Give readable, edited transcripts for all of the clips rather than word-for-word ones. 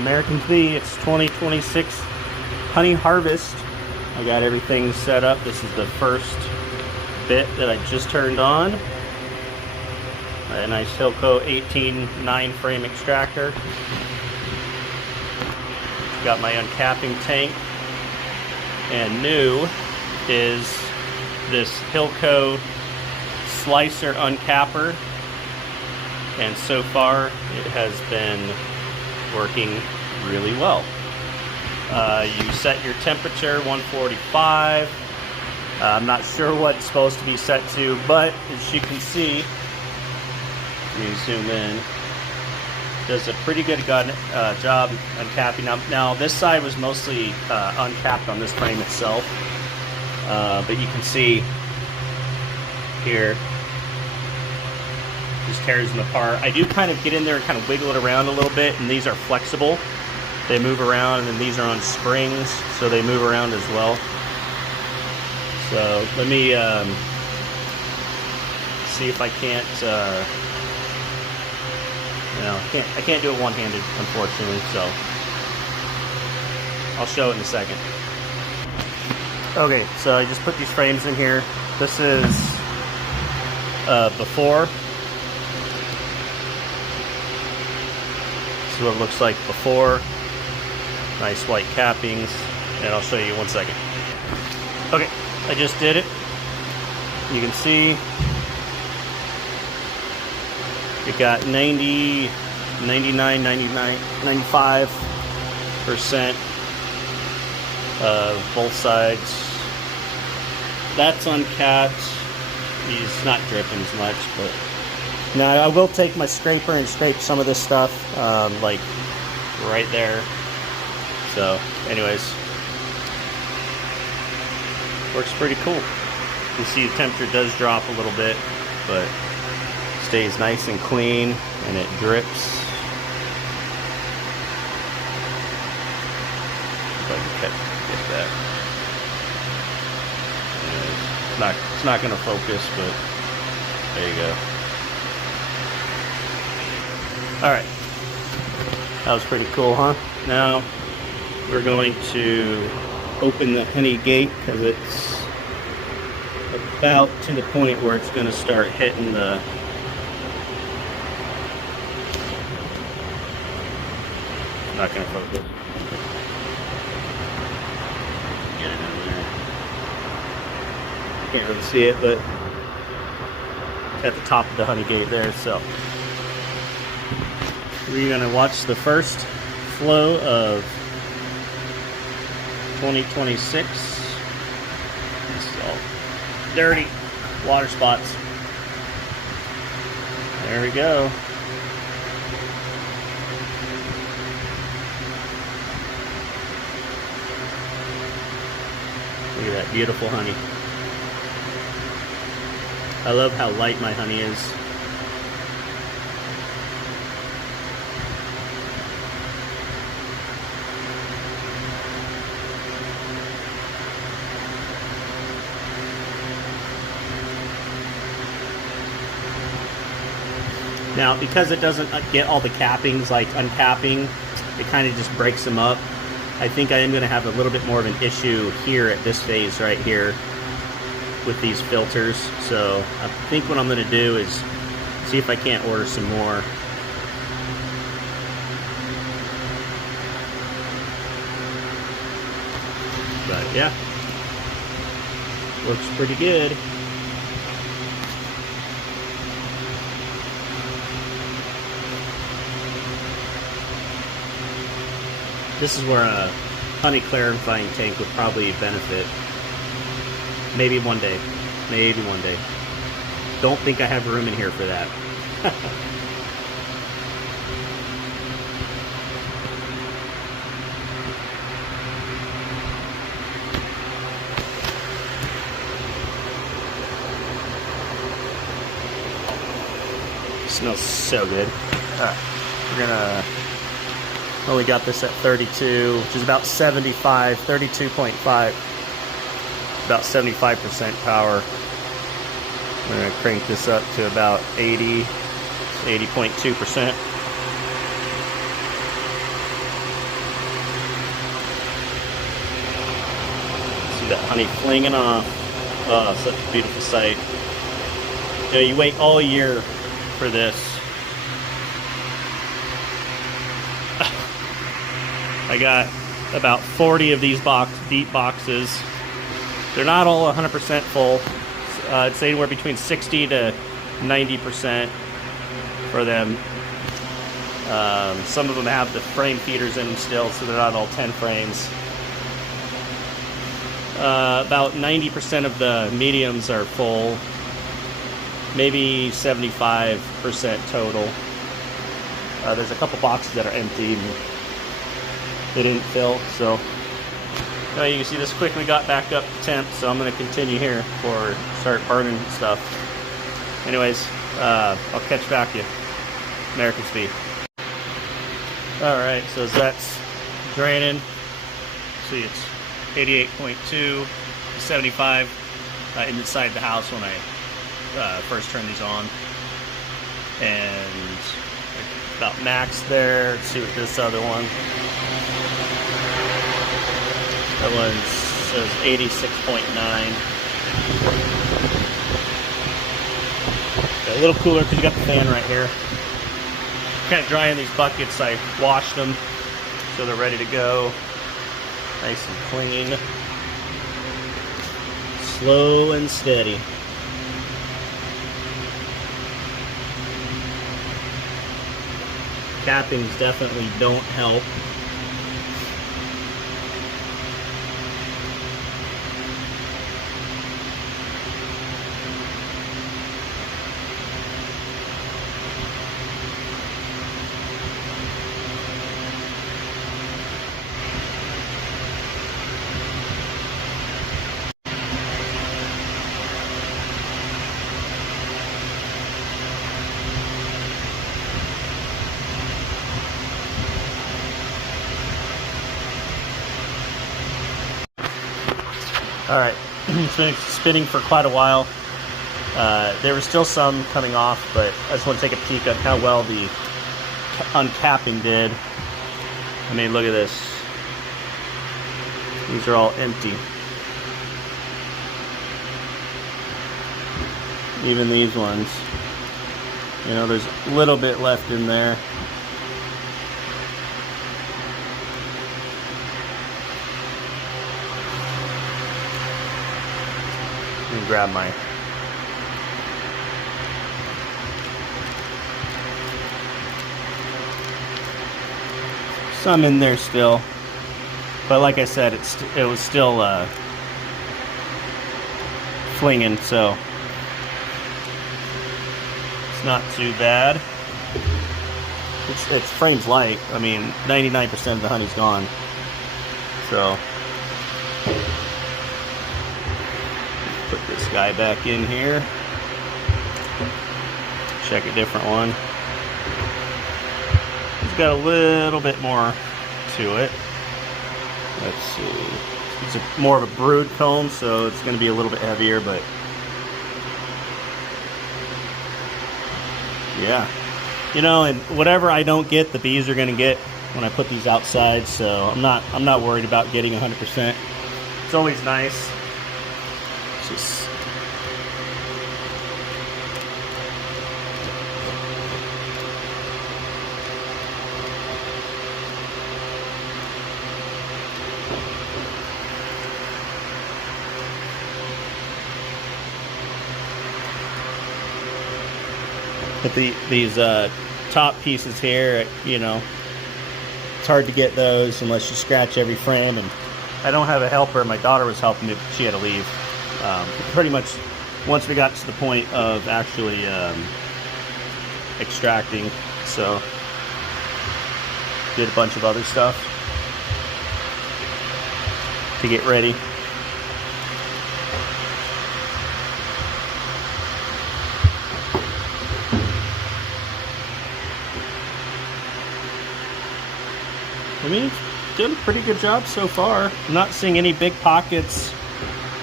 American V. It's 2026 Honey Harvest. I got everything set up. This is the first bit that I just turned on. A nice Hilco 18 9-frame extractor. Got my uncapping tank. And new is this Hilco slicer uncapper. And so far it has been working really well. You set your temperature 145. I'm not sure what it's supposed to be set to, but as you can see, let me zoom in, does a pretty good job uncapping. Now this side was mostly uncapped on this frame itself, but you can see here, just tears them apart. I do kind of get in there and kind of wiggle it around a little bit, and these are flexible. They move around, and then these are on springs, so they move around as well. So let me see if I can't, I can't do it one-handed, unfortunately, so I'll show it in a second. Okay, so I just put these frames in here. This is before. This is what it looks like before. Nice white cappings, and I'll show you one second. Okay, I just did it. You can see it got 90, 99, 99, 95% of both sides. That's uncapped. He's not dripping as much, but now I will take my scraper and scrape some of this stuff, like right there. So, anyways, works pretty cool. You can see the temperature does drop a little bit, but stays nice and clean, and it drips. If I can get that. Anyways, it's not going to focus, but there you go. All right, that was pretty cool, huh? Now we're going to open the honey gate because it's about to the point where it's going to start hitting the not going to focus. Get it in there. Can't really see it, but at the top of the honey gate there. So we're going to watch the first flow of 2026. This is all dirty water spots. There we go. Look at that beautiful honey. I love how light my honey is. Now, because it doesn't get all the cappings, like uncapping, it kind of just breaks them up. I think I am going to have a little bit more of an issue here at this phase right here with these filters. So I think what I'm going to do is see if I can't order some more. But yeah, looks pretty good. This is where a honey clarifying tank would probably benefit. Maybe one day. Maybe one day. Don't think I have room in here for that. Smells so good. Alright, we're gonna only got this at 32, which is about 75, 32.5, about 75% power. We're going to crank this up to about 80, 80.2%. Look at that honey flinging off. Oh, such a beautiful sight. You know, you wait all year for this. I got about 40 of these deep boxes. They're not all 100% full. It's anywhere between 60 to 90% for them. Some of them have the frame feeders in them still, so they're not all 10 frames. About 90% of the mediums are full, maybe 75% total. There's a couple boxes that are empty and they didn't fill, so you can see this quickly got back up to temp, so I'm going to continue here before start burning stuff. Anyways, I'll catch back you. American Speed. Alright, so as that's draining, see it's 88.2 to 75 inside the house when I first turned these on, and about max there. Let's see what this other one, that one says 86.9. A little cooler because you got the fan right here. Kind of dry in these buckets. I washed them so they're ready to go. Nice and clean. Slow and steady. Cappings definitely don't help. Alright, it's been spinning for quite a while. There was still some coming off, but I just want to take a peek at how well the uncapping did. I mean, look at this. These are all empty. Even these ones. You know, there's a little bit left in there. Let me grab my some in there still, but like I said, it was still flinging, so it's not too bad. It's frames light. I mean, 99% of the honey's gone, so put this guy back in here. Check a different one. It's got a little bit more to it. Let's see. It's more of a brood comb, so it's going to be a little bit heavier, but yeah. You know, and whatever I don't get, the bees are going to get when I put these outside, so I'm not worried about getting 100%. It's always nice. Just but these top pieces here, you know, it's hard to get those unless you scratch every frame, and I don't have a helper. My daughter was helping me, but she had to leave. Pretty much once we got to the point of actually extracting, so did a bunch of other stuff to get ready. I mean, it's done a pretty good job so far. I'm not seeing any big pockets.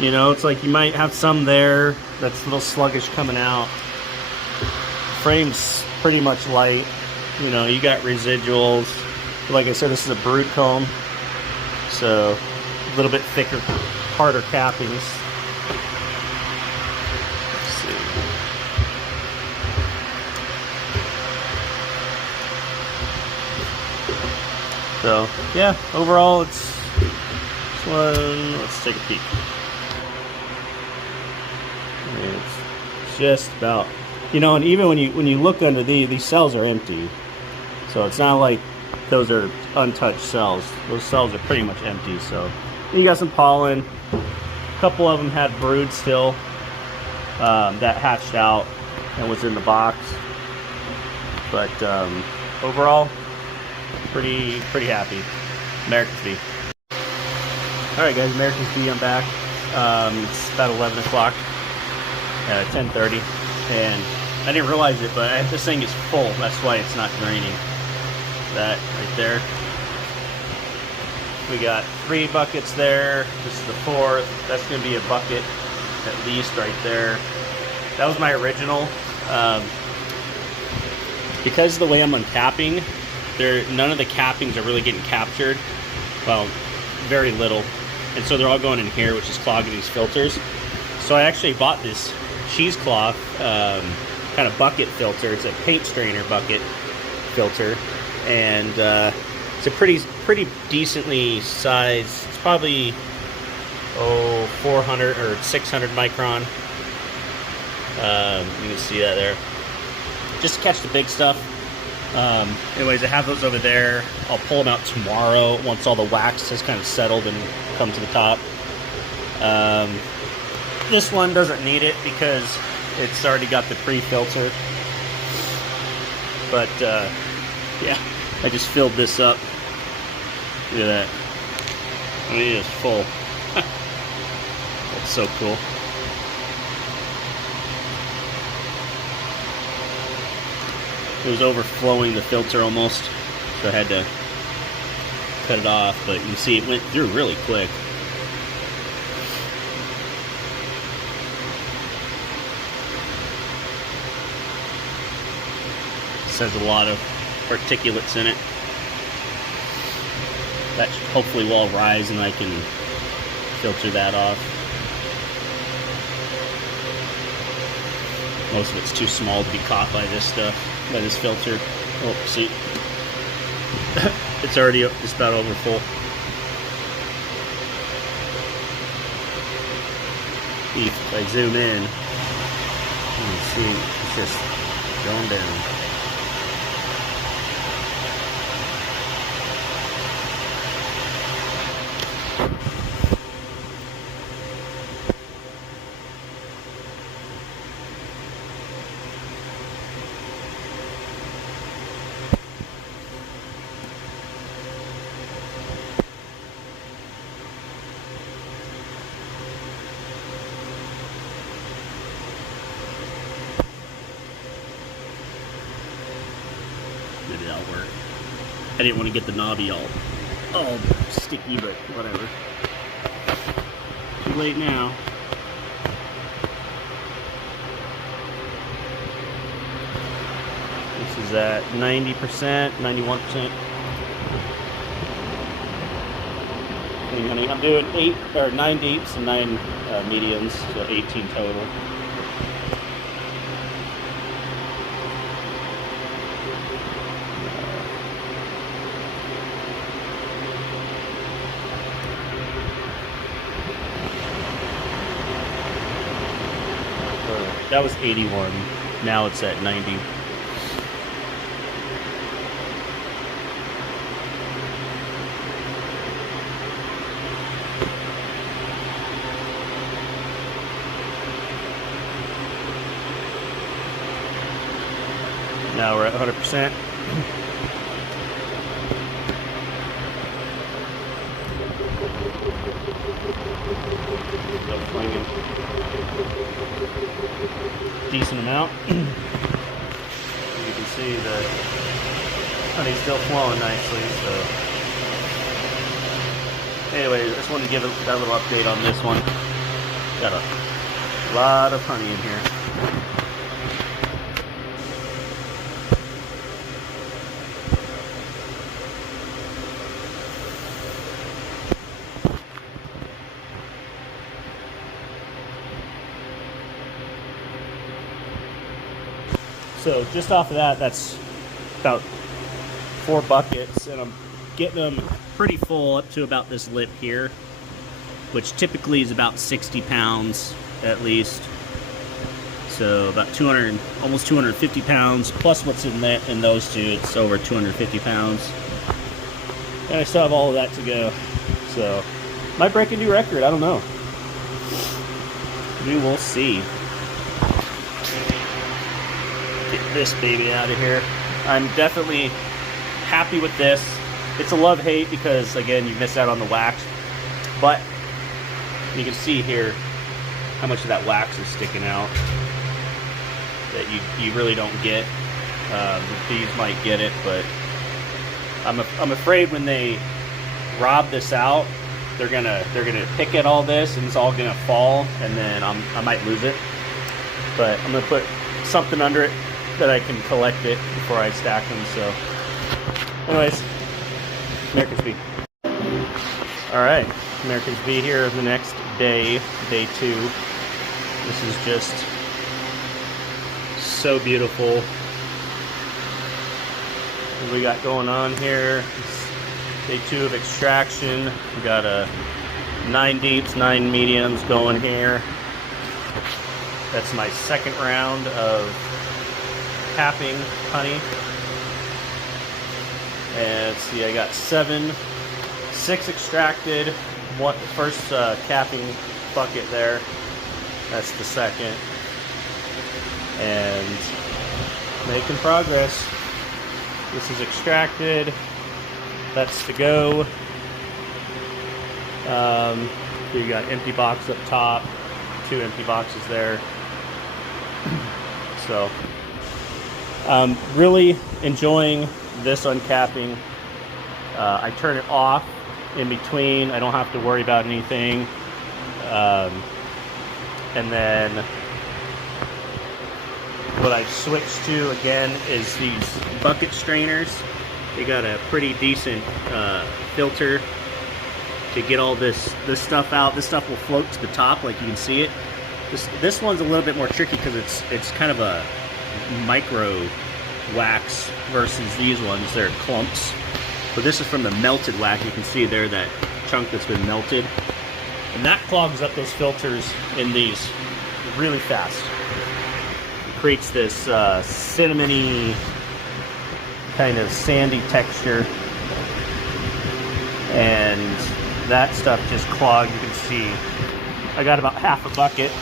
You know, it's like you might have some there that's a little sluggish coming out. Frame's pretty much light. You know, you got residuals. Like I said, this is a brood comb, so a little bit thicker harder cappings. Let's see. So yeah, overall it's this one. Let's take a peek. It's just about, you know, and even when you look under these cells are empty, so it's not like those are untouched cells. Those cells are pretty much empty. So you got some pollen. A couple of them had brood still that hatched out and was in the box. But overall, pretty happy. American's Bee. All right, guys, American's Bee. I'm back. It's about 11 o'clock. 10:30, and I didn't realize it, but this thing is full. That's why it's not draining. That right there. We got 3 buckets there. This is the 4th. That's going to be a bucket at least right there. That was my original. Because of the way I'm uncapping, none of the cappings are really getting captured. Well, very little. And so they're all going in here, which is clogging these filters. So I actually bought this cheesecloth kind of bucket filter. It's a paint strainer bucket filter, and it's a pretty decently sized. It's probably 400 or 600 micron. You can see that there. Just to catch the big stuff. Anyways, I have those over there. I'll pull them out tomorrow once all the wax has kind of settled and come to the top. This one doesn't need it because it's already got the pre-filter. But yeah, I just filled this up. Look at that. I mean, it is full. That's so cool. It was overflowing the filter almost, so I had to cut it off, but you can see it went through really quick. This has a lot of particulates in it. That hopefully will rise and I can filter that off. Most of it's too small to be caught by this stuff, by this filter. Oh, see, it's already just about over full. If I zoom in, you can see it's just going down. Maybe that'll work. I didn't want to get the knobby all sticky, but whatever. Too late now. This is at 90%, 91%. I'm doing 9 deeps and 9 mediums, so 18 total. That was 81. Now it's at 90. Now we're at 100%. Still flinging decent amount. You can see the honey's still flowing nicely. So, anyway, I just wanted to give that little update on this one. Got a lot of honey in here. So just off of that, that's about 4 buckets, and I'm getting them pretty full up to about this lip here, which typically is about 60 pounds at least. So about 200, almost 250 pounds, plus what's in that, in those two, it's over 250 pounds. And I still have all of that to go. So might break a new record, I don't know. We will see. Get this baby out of here. I'm definitely happy with this. It's a love-hate because, again, you miss out on the wax. But you can see here how much of that wax is sticking out that you really don't get. These might get it, but I'm afraid when they rob this out, they're gonna pick at all this and it's all gonna fall, and then I might lose it. But I'm gonna put something under it that I can collect it before I stack them. So, anyways, Americans Bee. All right, Americans Bee here the next day, day 2. This is just so beautiful. What we got going on here? Day 2 of extraction. We got a 9 deeps, 9 mediums going here. That's my second round of capping honey. And let's see, I got 6 extracted. One first capping bucket there. That's the second. And making progress. This is extracted. That's to go. You got empty box up top, 2 empty boxes there. So, really enjoying this uncapping. I turn it off in between. I don't have to worry about anything. And then what I've switched to again is these bucket strainers. They got a pretty decent filter to get all this stuff out. This stuff will float to the top, like you can see it. This one's a little bit more tricky because it's kind of a micro wax versus these ones. They're clumps. But this is from the melted wax. You can see there that chunk that's been melted. And that clogs up those filters in these really fast. It creates this cinnamony kind of sandy texture. And that stuff just clogged. You can see I got about half a bucket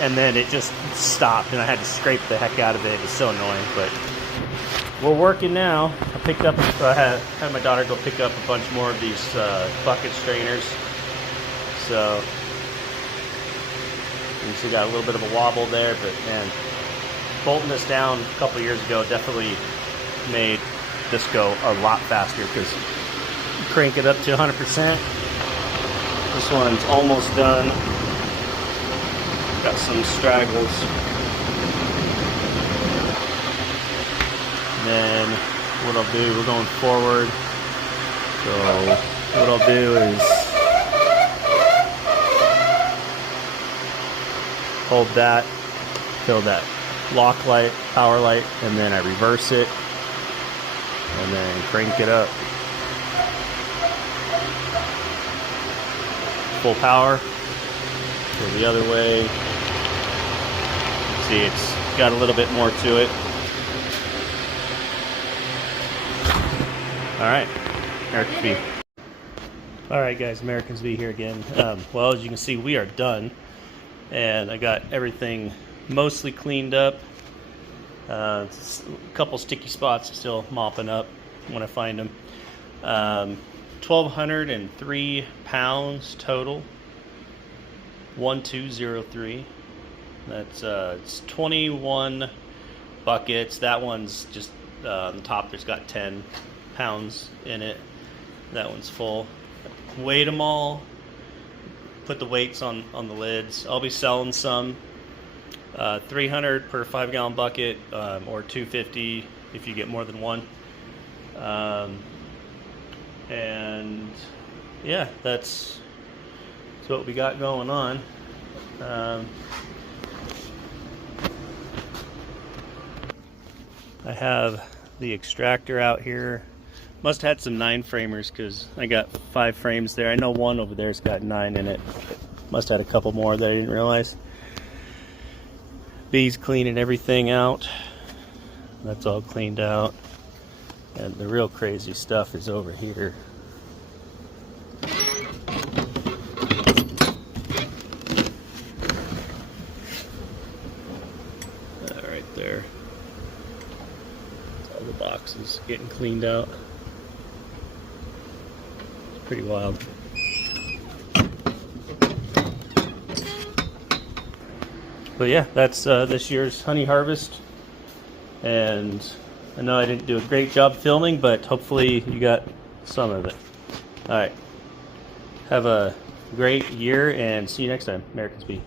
and then it just stopped and I had to scrape the heck out of it. It was so annoying, but we're working now. I picked up, I had my daughter go pick up a bunch more of these bucket strainers. So you see, got a little bit of a wobble there, but man, bolting this down a couple years ago definitely made this go a lot faster because you crank it up to 100%. This one's almost done. Got some straggles. And then what I'll do, we're going forward. So what I'll do is hold that, fill that lock light, power light, and then I reverse it and then crank it up. Full power. Go the other way. See, it's got a little bit more to it. Alright, Americans Bee. Alright guys, Americans Bee here again. Well, as you can see, we are done. And I got everything mostly cleaned up. A couple sticky spots still mopping up when I find them. 1,203 pounds total. 1203. That's it's 21 buckets. That one's just on the top. There's got 10 pounds in it. That one's full. Weighed them all. Put the weights on the lids. I'll be selling some. 300 per 5-gallon bucket, or 250 if you get more than one. And yeah, that's what we got going on. I have the extractor out here. Must have had some 9-framers because I got 5 frames there. I know one over there's got 9 in it. Must have had a couple more that I didn't realize. B's cleaning everything out. That's all cleaned out. And the real crazy stuff is over here. Right there. All the boxes getting cleaned out. It's pretty wild. But yeah, that's this year's honey harvest. And I know I didn't do a great job filming, but hopefully you got some of it. All right. Have a great year and see you next time. Americans Bee.